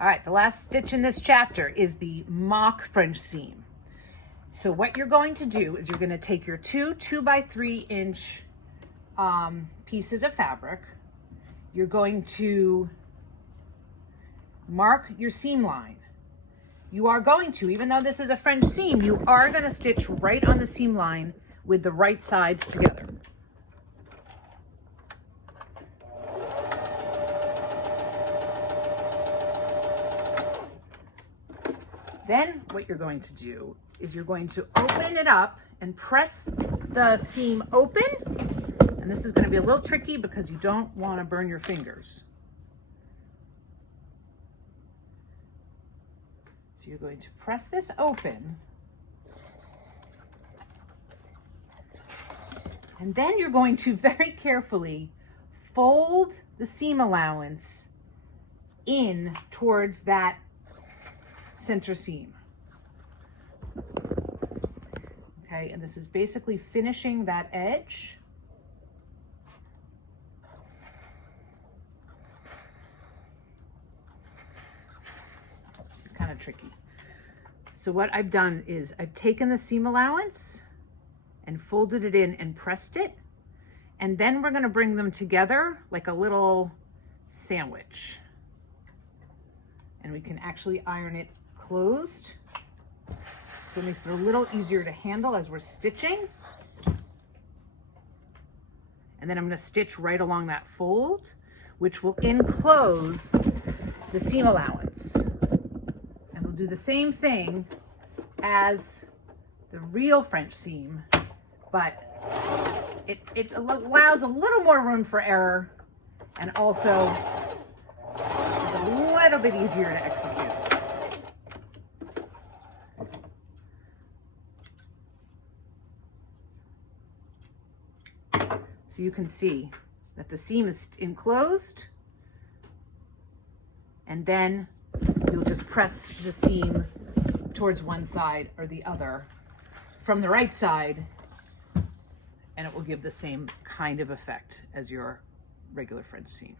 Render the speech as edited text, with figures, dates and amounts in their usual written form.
All right, the last stitch in this chapter is the mock French seam. So what you're going to do is you're going to take your two 2x3 inch pieces of fabric. You're going to mark your seam line. You are going to, even though this is a French seam, you are going to stitch right on the seam line with the right sides together. Then what you're going to do is you're going to open it up and press the seam open. And this is going to be a little tricky because you don't want to burn your fingers. So you're going to press this open. And then you're going to very carefully fold the seam allowance in towards that center seam. Okay, and this is basically finishing that edge. This is kind of tricky. So what I've done is I've taken the seam allowance and folded it in and pressed it. And then we're going to bring them together like a little sandwich. And we can actually iron it closed. So it makes it a little easier to handle as we're stitching. And then I'm going to stitch right along that fold, which will enclose the seam allowance. And we'll do the same thing as the real French seam, but it allows a little more room for error and also is a little bit easier to execute. So you can see that the seam is enclosed, and then you'll just press the seam towards one side or the other from the right side, and it will give the same kind of effect as your regular French seam.